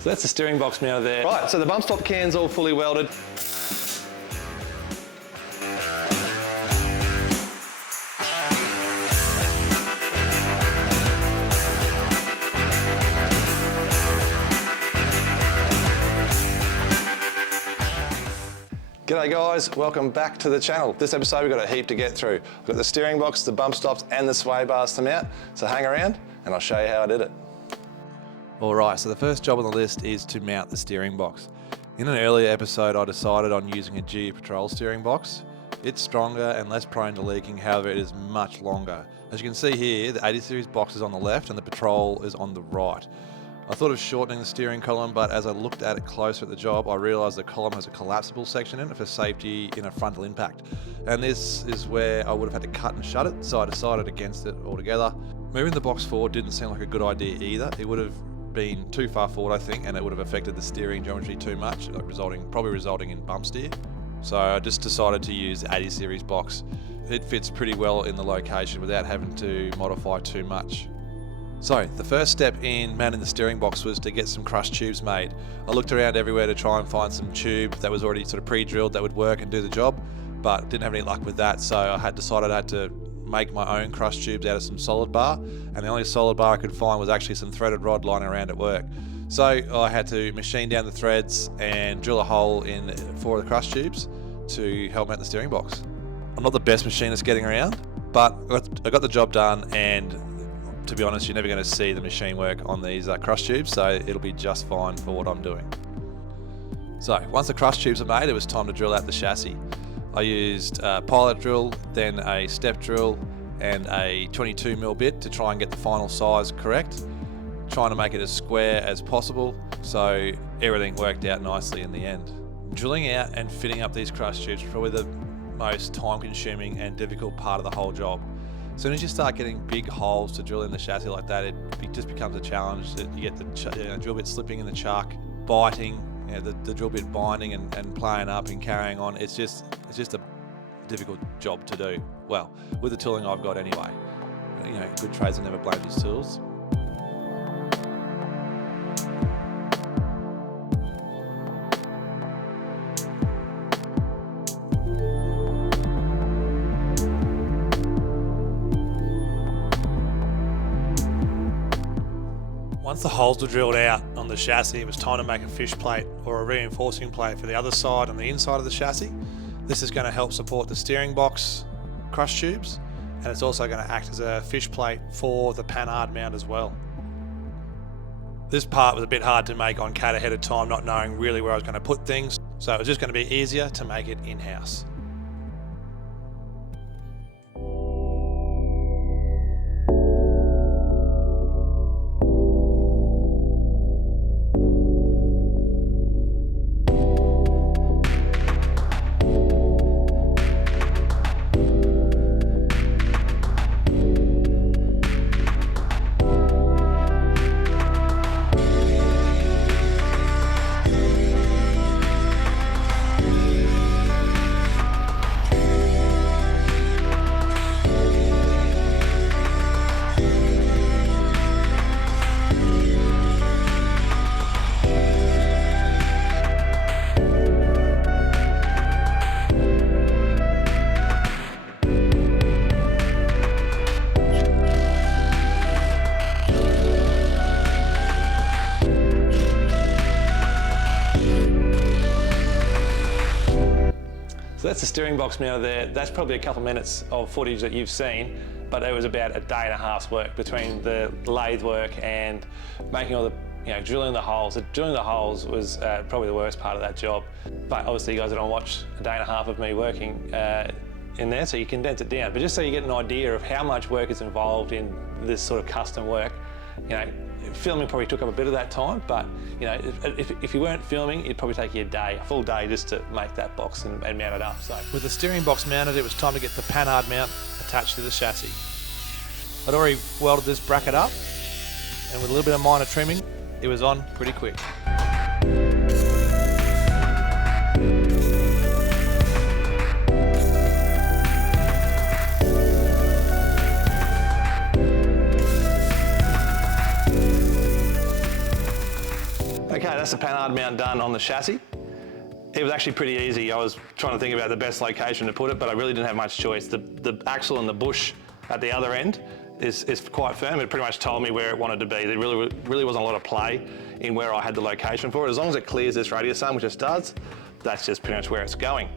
So that's the steering box mounted there. Right, so the bump stop can's all fully welded. G'day guys, welcome back to the channel. This episode we've got a heap to get through. We've got the steering box, the bump stops and the sway bars to mount. So hang around and I'll show you how I did it. Alright, so the first job on the list is to mount the steering box. In an earlier episode I decided on using a GE Patrol steering box. It's stronger and less prone to leaking, however it is much longer. As you can see here, the 80 series box is on the left and the Patrol is on the right. I thought of shortening the steering column, but as I looked at it closer at the job, I realised the column has a collapsible section in it for safety in a frontal impact. And this is where I would have had to cut and shut it, so I decided against it altogether. Moving the box forward didn't seem like a good idea either. It would have been too far forward, I think, and it would have affected the steering geometry too much, probably resulting in bump steer. So I just decided to use the 80 series box. It fits pretty well in the location without having to modify too much. So the first step in mounting the steering box was to get some crush tubes made. I looked around everywhere to try and find some tube that was already sort of pre-drilled that would work and do the job, but didn't have any luck with that, so I had decided I had to make my own crush tubes out of some solid bar, and the only solid bar I could find was actually some threaded rod lying around at work. So I had to machine down the threads and drill a hole in 4 of the crush tubes to help mount the steering box. I'm not the best machinist getting around, but I got the job done, and to be honest, you're never going to see the machine work on these crush tubes, so it'll be just fine for what I'm doing. So once the crush tubes are made, it was time to drill out the chassis. I used a pilot drill, then a step drill and a 22mm bit to try and get the final size correct, trying to make it as square as possible, so everything worked out nicely in the end. Drilling out and fitting up these crush tubes is probably the most time-consuming and difficult part of the whole job. As soon as you start getting big holes to drill in the chassis like that, it just becomes a challenge. You get the drill bit slipping in the chuck, biting, the drill bit binding and playing up and carrying on. It's just a difficult job to do. Well, with the tooling I've got anyway. Good tradesman never blames his tools. Once the holes were drilled out on the chassis, it was time to make a fish plate or a reinforcing plate for the other side on the inside of the chassis. This is going to help support the steering box crush tubes, and it's also going to act as a fish plate for the Panard Mount as well. This part was a bit hard to make on CAD ahead of time, not knowing really where I was going to put things, so it was just going to be easier to make it in-house. So that's the steering box mounted there. That's probably a couple of minutes of footage that you've seen, but it was about a day and a half's work between the lathe work and making all the, drilling the holes. Drilling the holes was probably the worst part of that job. But obviously you guys don't watch a day and a half of me working in there, so you condense it down. But just so you get an idea of how much work is involved in this sort of custom work, filming probably took up a bit of that time, but if you weren't filming, it'd probably take you a full day just to make that box and mount it up. So with the steering box mounted, it was time to get the Panard mount attached to the chassis. I'd already welded this bracket up, and with a little bit of minor trimming, it was on pretty quick. that's the Panard Mount done on the chassis. It was actually pretty easy. I was trying to think about the best location to put it, but I really didn't have much choice. The axle and the bush at the other end is quite firm. It pretty much told me where it wanted to be. There really wasn't a lot of play in where I had the location for it. As long as it clears this radius arm, which it does, that's just pretty much where it's going.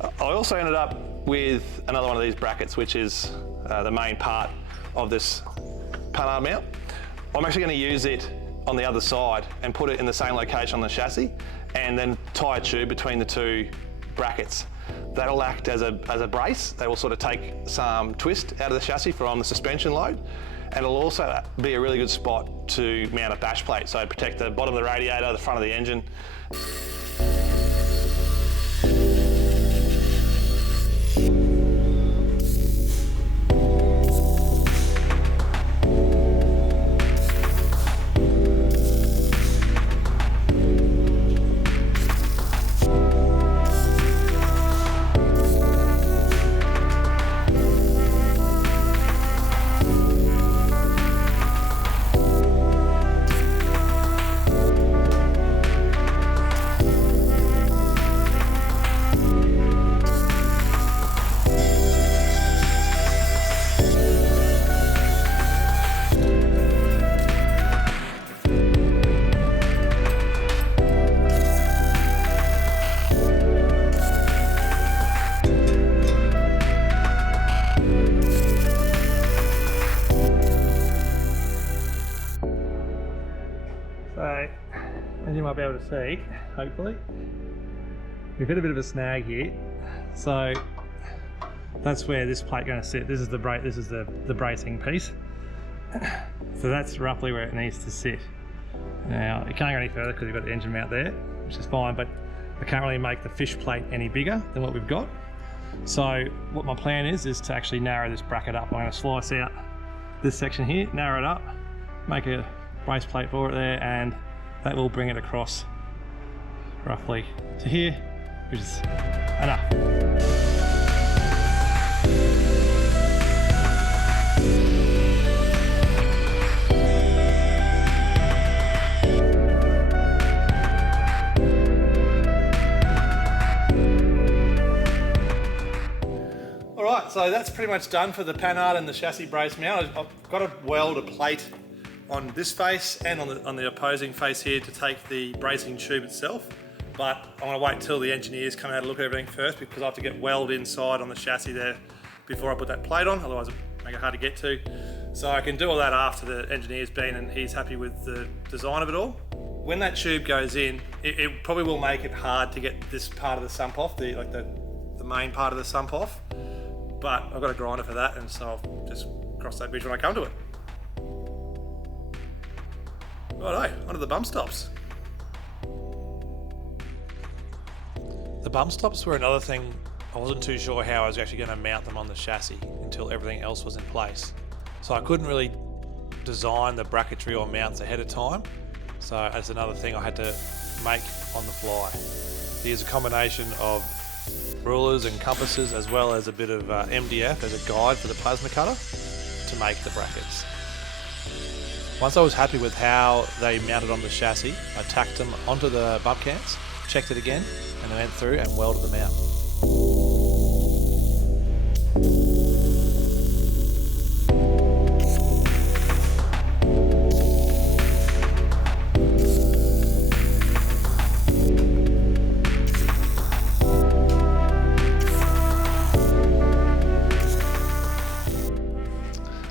I also ended up with another one of these brackets, which is the main part of this Panard mount. I'm actually going to use it on the other side and put it in the same location on the chassis, and then tie a tube between the two brackets. That'll act as a brace. That will sort of take some twist out of the chassis from the suspension load, and it'll also be a really good spot to mount a bash plate, so protect the bottom of the radiator, the front of the engine. So, as you might be able to see, hopefully, we've hit a bit of a snag here. So that's where this plate going to sit. This is the bracing piece. So that's roughly where it needs to sit. Now it can't go any further because we've got the engine mount there, which is fine, but I can't really make the fish plate any bigger than what we've got. So what my plan is to actually narrow this bracket up. I'm going to slice out this section here, narrow it up, make a brace plate for it there, and that will bring it across roughly to here, which is enough. Alright, so that's pretty much done for the Panard and the chassis brace mount. I've got to weld a plate on this face and on the opposing face here to take the bracing tube itself, but I want to wait until the engineers come out and look at everything first, because I have to get weld inside on the chassis there before I put that plate on, otherwise it'll make it hard to get to. So I can do all that after the engineer's been and he's happy with the design of it all. When that tube goes in, it probably will make it hard to get this part of the sump off, the main part of the sump off, but I've got a grinder for that, and so I'll just cross that bridge when I come to it. Righto, onto the bump stops. The bump stops were another thing. I wasn't too sure how I was actually going to mount them on the chassis until everything else was in place. So I couldn't really design the bracketry or mounts ahead of time. So that's another thing I had to make on the fly. Here's a combination of rulers and compasses, as well as a bit of MDF as a guide for the plasma cutter to make the brackets. Once I was happy with how they mounted on the chassis, I tacked them onto the bump cans, checked it again, and then went through and welded them out.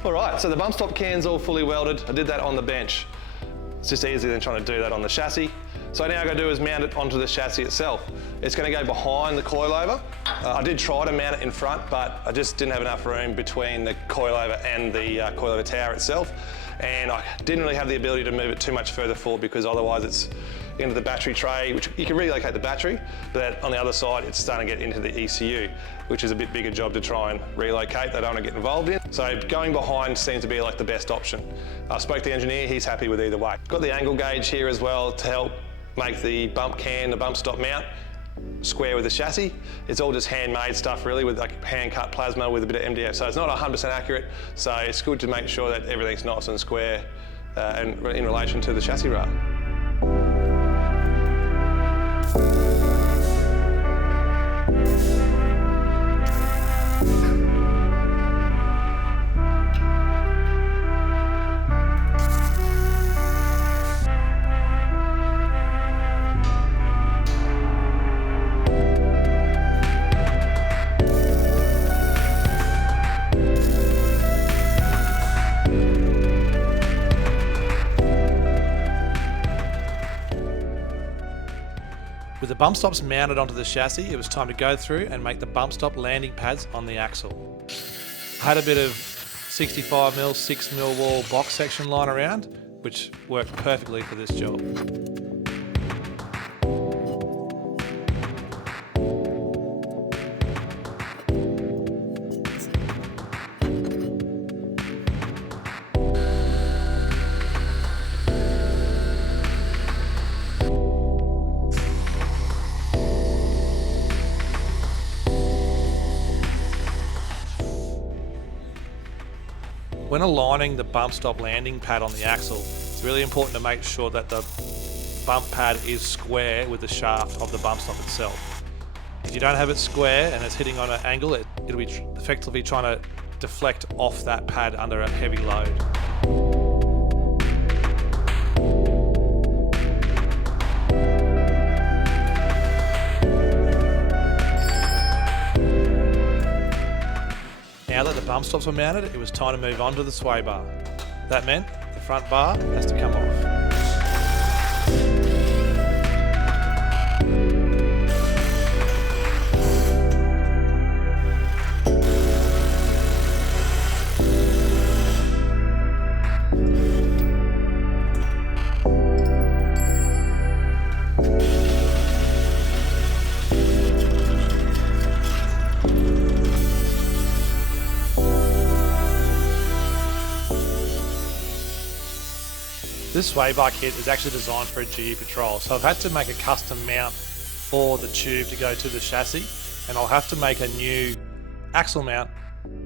Alright, so the bump stop can's all fully welded. I did that on the bench. It's just easier than trying to do that on the chassis. So now I've got to do is mount it onto the chassis itself. It's going to go behind the coilover. I did try to mount it in front, but I just didn't have enough room between the coilover and the coilover tower itself. And I didn't really have the ability to move it too much further forward, because otherwise it's into the battery tray, which you can relocate the battery, but on the other side it's starting to get into the ECU, which is a bit bigger job to try and relocate. They don't want to get involved in. So going behind seems to be like the best option. I spoke to the engineer, he's happy with either way. Got the angle gauge here as well to help make the bump can, the bump stop mount, square with the chassis. It's all just handmade stuff really, with like hand cut plasma with a bit of MDF. So it's not 100% accurate. So it's good to make sure that everything's nice and square and in relation to the chassis rail. With the bump stops mounted onto the chassis, it was time to go through and make the bump stop landing pads on the axle. I had a bit of 65mm, 6mm wall box section lying around, which worked perfectly for this job. When aligning the bump stop landing pad on the axle, it's really important to make sure that the bump pad is square with the shaft of the bump stop itself. If you don't have it square and it's hitting on an angle, it'll be effectively trying to deflect off that pad under a heavy load. Now that the bump stops were mounted, it was time to move on to the sway bar. That meant the front bar has to come off. This sway bar kit is actually designed for a GU Patrol, so I've had to make a custom mount for the tube to go to the chassis, and I'll have to make a new axle mount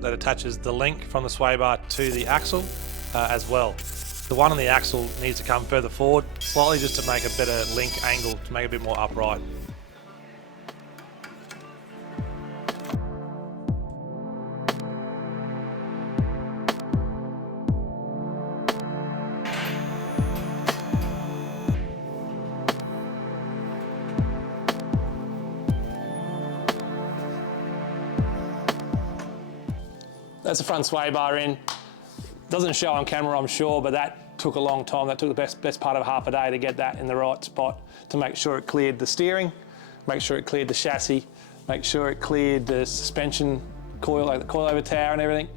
that attaches the link from the sway bar to the axle as well. The one on the axle needs to come further forward slightly just to make a better link angle, to make it a bit more upright. That's the front sway bar in. Doesn't show on camera, I'm sure, but that took a long time. That took the best part of half a day to get that in the right spot, to make sure it cleared the steering, make sure it cleared the chassis, make sure it cleared the suspension coil, like the coilover tower and everything,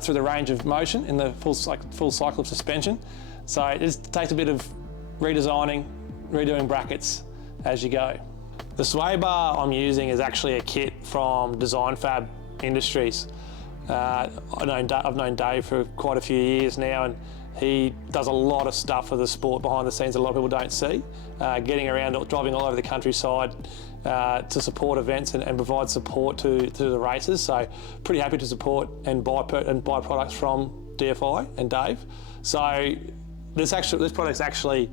through the range of motion in the full cycle of suspension. So it just takes a bit of redesigning, redoing brackets as you go. The sway bar I'm using is actually a kit from Design Fab Industries. I've known Dave for quite a few years now, and he does a lot of stuff for the sport behind the scenes that a lot of people don't see. Getting around, driving all over the countryside to support events and provide support to the races. So pretty happy to support and buy products from DFI and Dave. So this product's actually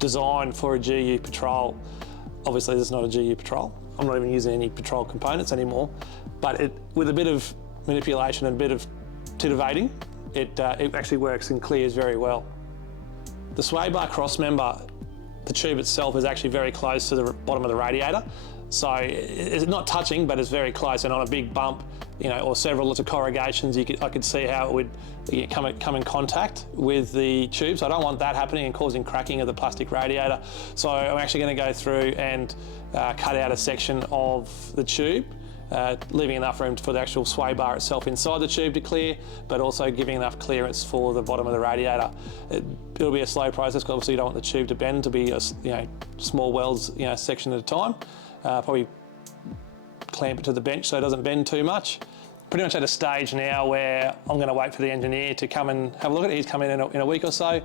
designed for a GU Patrol. Obviously, this is not a GU Patrol. I'm not even using any Patrol components anymore. But with a bit of manipulation and a bit of titivating, it actually works and clears very well. The sway bar cross member, the tube itself is actually very close to the bottom of the radiator. So it's not touching, but it's very close. And on a big bump, or several lots of corrugations, I could see how it would come in contact with the tube. So I don't want that happening and causing cracking of the plastic radiator. So I'm actually going to go through and cut out a section of the tube, leaving enough room for the actual sway bar itself inside the tube to clear, but also giving enough clearance for the bottom of the radiator. It'll be a slow process because obviously you don't want the tube to bend, to be small welds, section at a time. Probably clamp it to the bench so it doesn't bend too much. Pretty much at a stage now where I'm going to wait for the engineer to come and have a look at it. He's come in a week or so,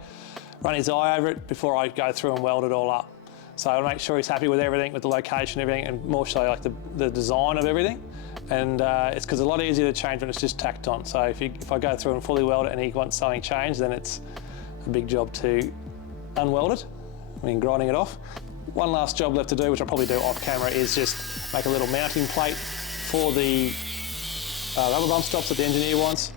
run his eye over it before I go through and weld it all up. So I'll make sure he's happy with everything, with the location, everything, and more so like the design of everything. And it's because it's a lot easier to change when it's just tacked on. So if I go through and fully weld it and he wants something changed, then it's a big job to unweld it, grinding it off. One last job left to do, which I'll probably do off camera, is just make a little mounting plate for the rubber bump stops that the engineer wants.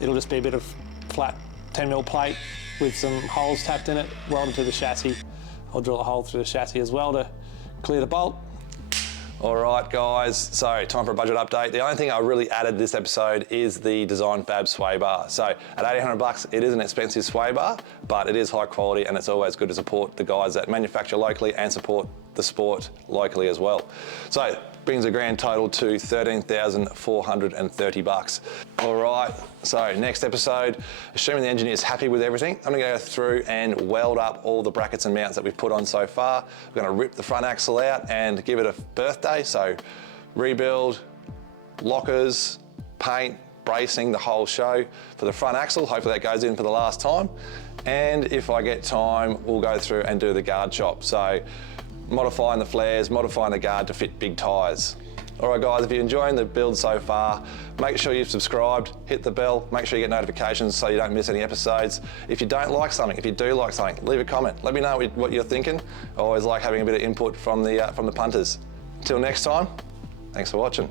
It'll just be a bit of flat 10mm plate with some holes tapped in it, welded to the chassis. I'll drill a hole through the chassis as well to clear the bolt. All right, guys, so time for a budget update. The only thing I really added this episode is the Design Fab sway bar. So at $1,800, it is an expensive sway bar, but it is high quality and it's always good to support the guys that manufacture locally and support the sport locally as well. So brings a grand total to $13,430. All right, so next episode, assuming the engineer's happy with everything, I'm gonna go through and weld up all the brackets and mounts that we've put on so far. We're gonna rip the front axle out and give it a birthday, so rebuild, lockers, paint, bracing, the whole show for the front axle. Hopefully that goes in for the last time. And if I get time, we'll go through and do the guard chop. So modifying the flares, modifying the guard to fit big tyres. All right guys, if you're enjoying the build so far, make sure you've subscribed, hit the bell, make sure you get notifications so you don't miss any episodes. If you don't like something, if you do like something, leave a comment. Let me know what you're thinking. I always like having a bit of input from the punters. Until next time, thanks for watching.